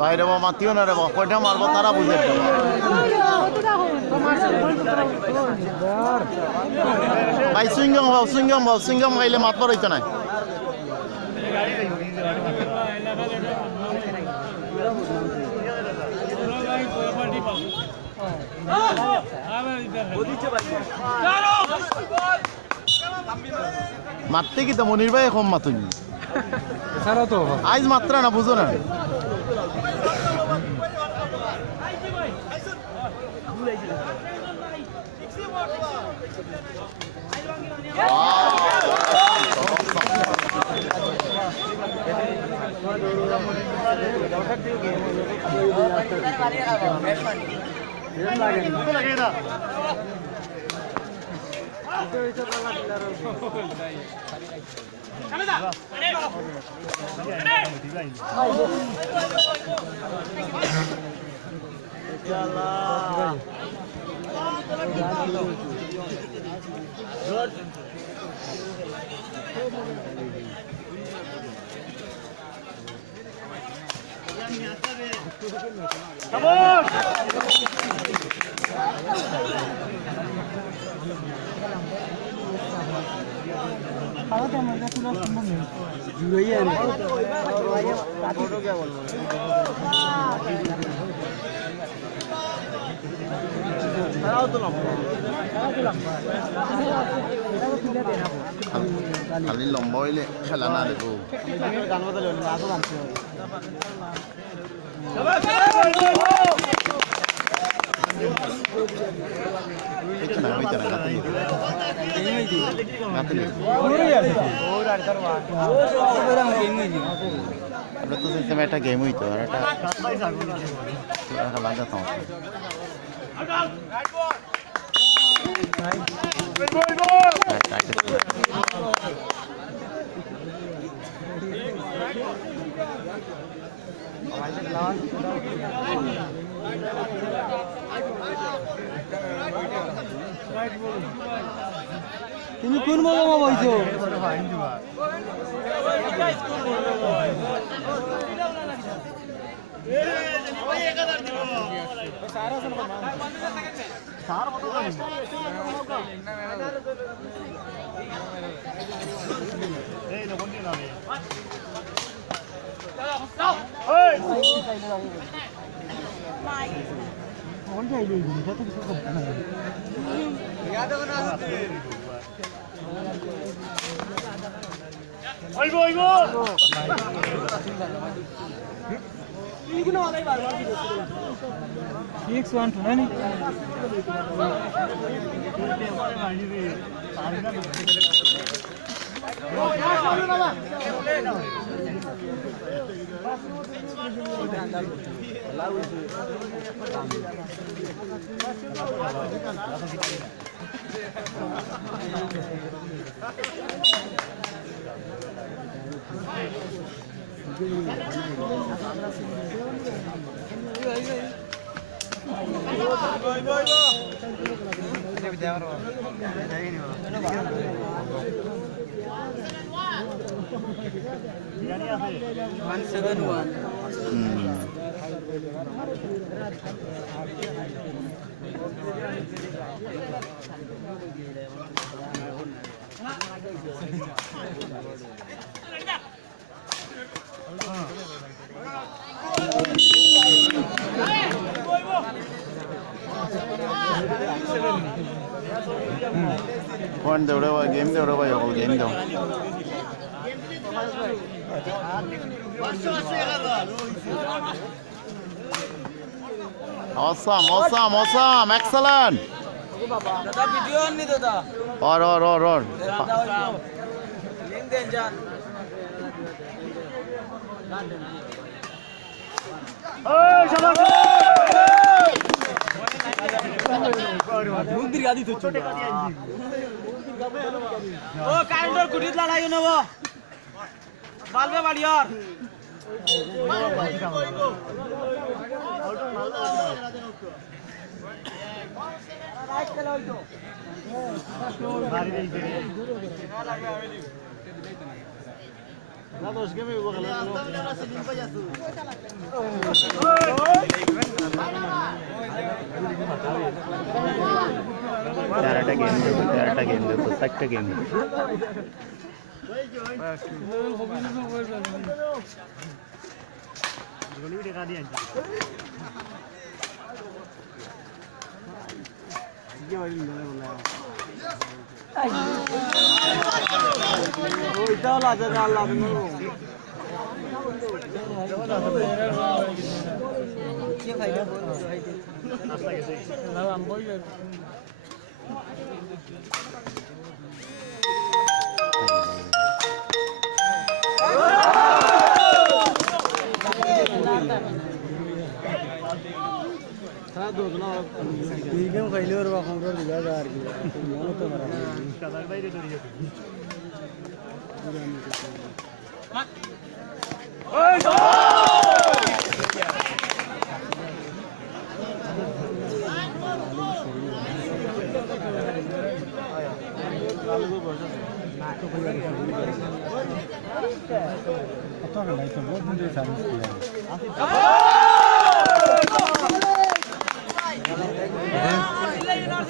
বাইরে মাতিও না রে কয়টা মারবো তারা বুঝে ভাই সুইংগম খাইলে মাতবার হইতো না মারতে কি তো মনির ভাই কম মাতুনি আইজ মাত্রা না বুঝো না খালি লম্বা হইলে খেলা না দেব একটা গেম হইতো আর একটা খেলা যেতাম তুমি কোন মামা বলছো Point the whatever game the whatever your game though. Awesome, excellent. Dada video on ni dada. or. ও কারেন্টর কুটিত লাগাই নেব বালবে বাড়িয়ার তেরোটা গেম দেখো 4টা গেম ওইটাও লাগে না লাগে না কি ফায়দা বলো না আমি বই গেম খাইলে ওর বাবা খবর দিলা আর কি মনে তো মারা সাদার বাইরে দড়িয়ে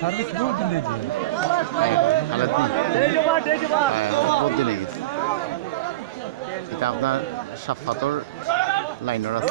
সার্ভিস বহুত দিন দিয়েছে বহুত দিন গেছে এটা আপনার সাফাতর লাইনের আছে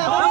Good